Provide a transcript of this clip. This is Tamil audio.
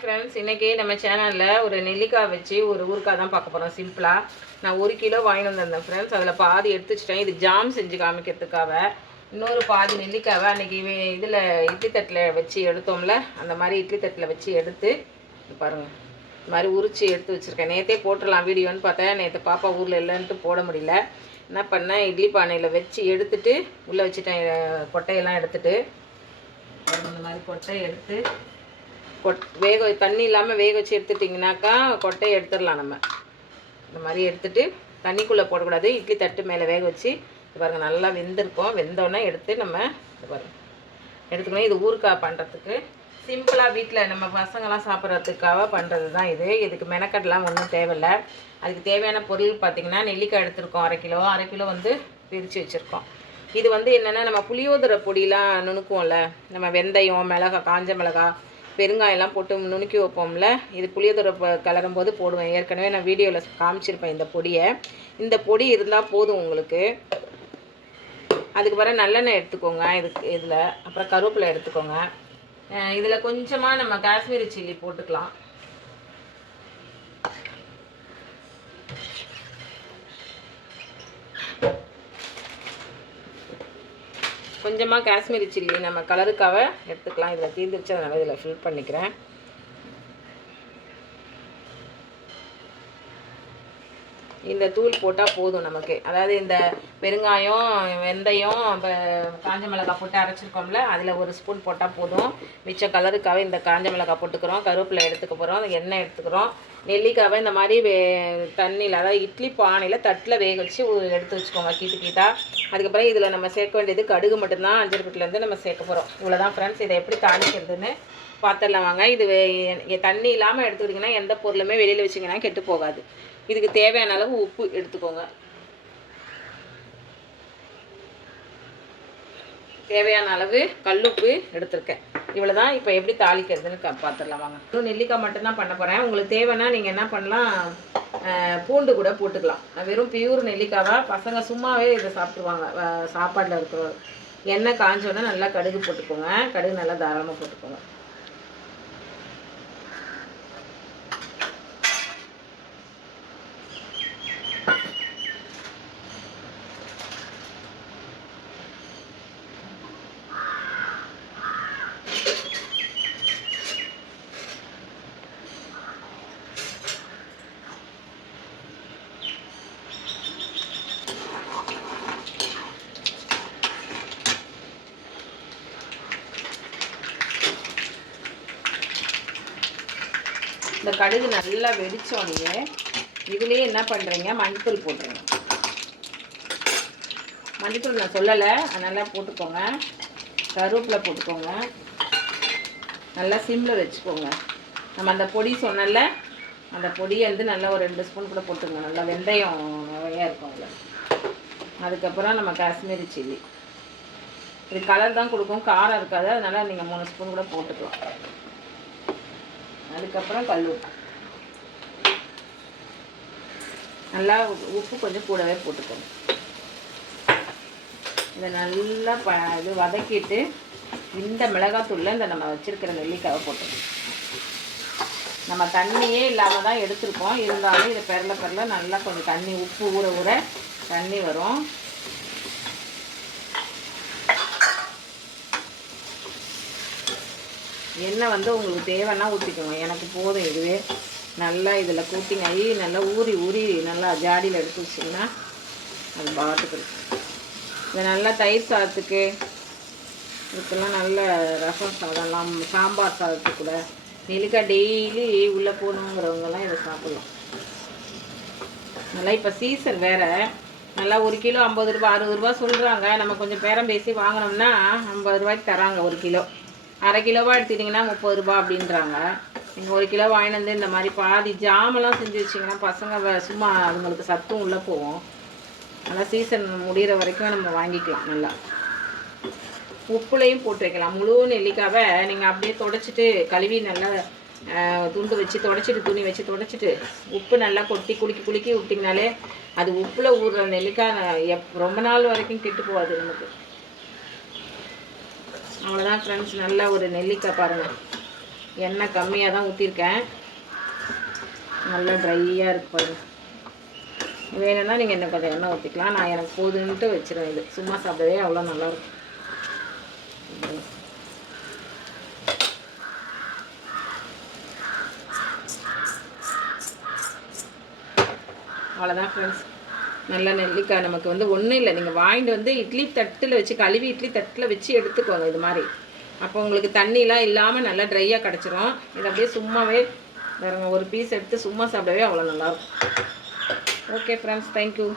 ஃப்ரெண்ட்ஸ் இன்றைக்கி நம்ம சேனலில் ஒரு நெல்லிக்காய் வச்சு ஒரு ஊறுக்காய் தான் பார்க்க போகிறோம் சிம்பிளாக நான் ஒரு கிலோ வாங்கிட்டு வந்திருந்தேன் ஃப்ரெண்ட்ஸ் அதில் பாதி எடுத்து வச்சுட்டேன். இது ஜாம் செஞ்சு காமிக்கிறதுக்காக. இன்னொரு பாதி நெல்லிக்காவை அன்றைக்கி இதில் இட்லி தட்டில் வச்சு எடுத்தோம்ல அந்த மாதிரி இட்லி தட்டில் வச்சு எடுத்து பாருங்கள் இந்த மாதிரி உரிச்சு எடுத்து வச்சுருக்கேன். நேற்றே போட்டுடலாம் வீடியோன்னு பார்த்தேன். நேற்று பாப்பா ஊரில் இல்லைன்ட்டு போட முடியல. என்ன பண்ணேன்? இட்லி பானையில் வச்சு எடுத்துட்டு உள்ளே வச்சுட்டேன் கொட்டையெல்லாம் எடுத்துகிட்டு அந்த இந்த மாதிரி கொட்டையை எடுத்து கொட் வேக தண்ணி இல்லாமல் வேக வச்சு எடுத்துட்டிங்கனாக்கா கொட்டையை எடுத்துடலாம் நம்ம. இந்த மாதிரி எடுத்துட்டு தண்ணிக்குள்ளே போடக்கூடாது. இட்லி தட்டு மேலே வேக வச்சு பாருங்கள் நல்லா வெந்திருக்கும். வெந்தோடனே எடுத்து நம்ம பாருங்கள் எடுத்துக்கணும். இது ஊறுக்காய் பண்ணுறதுக்கு சிம்பிளாக வீட்டில் நம்ம பசங்களாம் சாப்பிட்றதுக்காக பண்ணுறது தான் இது. இதுக்கு மெனக்கடலாம் ஒன்றும் தேவையில்லை. அதுக்கு தேவையான பொருள் பார்த்திங்கன்னா நெல்லிக்காய் எடுத்திருக்கோம். அரை கிலோ. அரை கிலோ வந்து பிரித்து வச்சுருக்கோம். இது வந்து என்னென்னா நம்ம புளியோதரை பொடியெலாம் நுணுக்குவோம்ல. நம்ம வெந்தயம் மிளகா காஞ்ச மிளகா பெருங்காயெல்லாம் போட்டு நுணுக்கி வைப்போம்ல. இது புளியோதரை கலரும் போது போடுவேன். ஏற்கனவே நான் வீடியோவில் காமிச்சிருப்பேன் இந்த பொடியை. இந்த பொடி இருந்தால் போதும் உங்களுக்கு. அதுக்கு பிறகு நல்லெண்ணெய் எடுத்துக்கோங்க. இதுக்கு இதில். அப்புறம் கருவேப்பிலை எடுத்துக்கோங்க. இதில் கொஞ்சமாக நம்ம காஷ்மீரி சில்லி போட்டுக்கலாம். கொஞ்சமாக காஷ்மீரி சில்லி நம்ம கலருக்காக எடுத்துக்கலாம். இதில் தீர்ந்துருச்சு அதனால் இதில் ஃபில் பண்ணிக்கிறேன். இந்த தூள் போட்டால் போதும் நமக்கு. அதாவது இந்த பெருங்காயம் வெந்தயம் இப்போ காஞ்ச மிளகாய் போட்டு அரைச்சிருக்கோம்ல அதில் ஒரு ஸ்பூன் போட்டால் போதும். மிச்ச கலருக்காக இந்த காஞ்ச மிளகாய் போட்டுக்கிறோம். கருவேப்பிலை எடுத்துக்க போகிறோம் எண்ணெய் எடுத்துக்கிறோம். நெல்லிக்காவை இந்த மாதிரி வே தண்ணியில் அதாவது இட்லி பானையில் தட்டில் வேக வச்சு எடுத்து வச்சுக்கோங்க கீட்டு கீட்டா அதுக்கப்புறம் இதில் நம்ம சேர்க்க வேண்டியது கடுகு மட்டும்தான். அஞ்சு வீட்டிலேருந்து நம்ம சேர்க்க போகிறோம் இவ்வளோதான் ஃப்ரெண்ட்ஸ் இதை எப்படி தாளிக்கிறதுன்னு பார்த்துடலாம் வாங்க. இது வே- தண்ணி இல்லாமல் எடுத்துக்கிட்டிங்கன்னா எந்த பொருளுமே வெளியில் வச்சிங்கன்னா கெட்டு போகாது. இதுக்கு தேவையான அளவு உப்பு எடுத்துக்கோங்க. தேவையான அளவு கல்லுப்பு எடுத்திருக்கேன். இவ்வளோ தான் இப்போ எப்படி தாளிக்கிறதுன்னு க பார்த்துடலாம் வாங்க. இன்னும் நெல்லிக்காய் மட்டும்தான் பண்ண போகிறேன் உங்களுக்கு தேவைன்னா நீங்கள் என்ன பண்ணலாம் பூண்டு கூட போட்டுக்கலாம். வெறும் பியூர் நெல்லிக்காவாக பசங்க சும்மாவே இதை சாப்பிட்ருவாங்க சாப்பாட்டில் இருக்கிற எண்ணெய் காஞ்சோடனே நல்லா கடுகு போட்டுக்கோங்க. கடுகு நல்லா தாராளமாக போட்டுக்கோங்க. இந்த கடுகு நல்லா வெடிச்சோடனே இதுலேயே என்ன பண்ணுறீங்க மஞ்சத்தூள் போட்டுருங்க. மஞ்சத்தூள் நான் சொல்லலை. அதனால் போட்டுக்கோங்க. கருவேப்பிலை போட்டுக்கோங்க. நல்லா சிம்மில் வச்சுக்கோங்க. நம்ம அந்த பொடி சொன்னல அந்த பொடியை வந்து நல்லா ஒரு ரெண்டு ஸ்பூன் கூட போட்டுங்க நல்லா வெந்தயம் நிறையா இருக்கும் அதில். அதுக்கப்புறம் நம்ம காஷ்மீரி சில்லி. இது கலர் தான் கொடுக்கும். காரம் இருக்காது. அதனால் நீங்கள் மூணு ஸ்பூன் கூட போட்டுக்கலாம். அதுக்கப்புறம் கல் உப்பு. நல்லா உப்பு கொஞ்சம் கூடவே போட்டுக்கணும் இதை நல்லா ப இது வதக்கிட்டு இந்த மிளகாத்தூளில் இந்த நம்ம வச்சுருக்கிற நெல்லிக்காவை போட்டுக்கணும் நம்ம தண்ணியே இல்லாமல் தான் எடுத்திருக்கோம். இருந்தாலும் இதை பெரல பெரல நல்லா கொஞ்சம் தண்ணி உப்பு ஊற ஊற தண்ணி வரும். எண்ணெய் வந்து உங்களுக்கு தேவைன்னா ஊற்றிக்கோங்க எனக்கு போதும் இதுவே. நல்லா இதில் கூட்டிங்க ஐ நல்லா ஊறி ஊறி நல்லா ஜாடியில் எடுத்து வச்சிங்கன்னா அது பாட்டுக்கு இது நல்லா தயிர் சாதத்துக்கு இதுக்கெல்லாம் நல்ல ரசம் சாதம்லாம் சாம்பார் சாதத்துக்கு கூட. நெல்லிக்காய் டெய்லி உள்ளே போகணுங்கிறவங்கெல்லாம் இதை சாப்பிடலாம். நல்லா இப்போ சீசன் வேறு. நல்லா ஒரு கிலோ ஐம்பது ரூபா அறுபது ரூபா சொல்கிறாங்க நம்ம கொஞ்சம் பேரம் பேசி வாங்கினோம்னா ஐம்பது ரூபாய்க்கு தராங்க ஒரு கிலோ. அரை கிலோவாக எடுத்துட்டிங்கன்னா முப்பது ரூபா அப்படின்றாங்க. நீங்கள் ஒரு கிலோ வாங்கிட்டு வந்து இந்த மாதிரி பாதி ஜாமெல்லாம் செஞ்சு வச்சிங்கன்னா பசங்க சும்மா அதுங்களுக்கு சத்தும் உள்ளே போகும். நல்லா சீசன் முடிகிற வரைக்கும் நம்ம வாங்கிக்கலாம் நல்லா. உப்புலையும் போட்டு வைக்கலாம். முழு நெல்லிக்காவை நீங்கள் அப்படியே தொடச்சிட்டு கழுவி நல்லா துண்டு வச்சு தொடச்சிட்டு துணி வச்சு தொடச்சிட்டு உப்பு நல்லா கொட்டி குலுக்கி குலுக்கி விட்டிங்கனாலே அது உப்பில் ஊறுற நெல்லிக்காய் எப் ரொம்ப நாள் வரைக்கும் கெட்டு போகாது நமக்கு. அவ்வளோதான் ஃப்ரெண்ட்ஸ் நல்லா ஒரு நெல்லிக்காய் பாருங்கள் எண்ணெய் கம்மியாக தான் ஊற்றிருக்கேன் நல்லா ட்ரையாக இருக்கு பாருங்கள் வேணும்னா நீங்கள் இன்னும் கொஞ்சம் எண்ணெய் ஊற்றிக்கலாம் நான் எனக்கு போதுன்ட்டு வச்சுருவேன் இது. சும்மா சாப்பிடவே அவ்வளோ நல்லாயிருக்கும் அவ்வளோதான் ஃப்ரெண்ட்ஸ் நல்ல நெல்லிக்காய் நமக்கு வந்து ஒன்றும் இல்லை. நீங்கள் வாங்கிட்டு வந்து இட்லி தட்டில் வச்சு கழுவி இட்லி தட்டில் வச்சு எடுத்துக்கோங்க இது மாதிரி. அப்போ உங்களுக்கு தண்ணிலாம் இல்லாமல் நல்லா ட்ரையாக கிடச்சிரும். இது அப்படியே சும்மாவே பாருங்க ஒரு பீஸ் எடுத்து சும்மா சாப்பிடவே அவ்வளோ நல்லாயிருக்கும் ஓகே ஃப்ரெண்ட்ஸ் தேங்க்யூ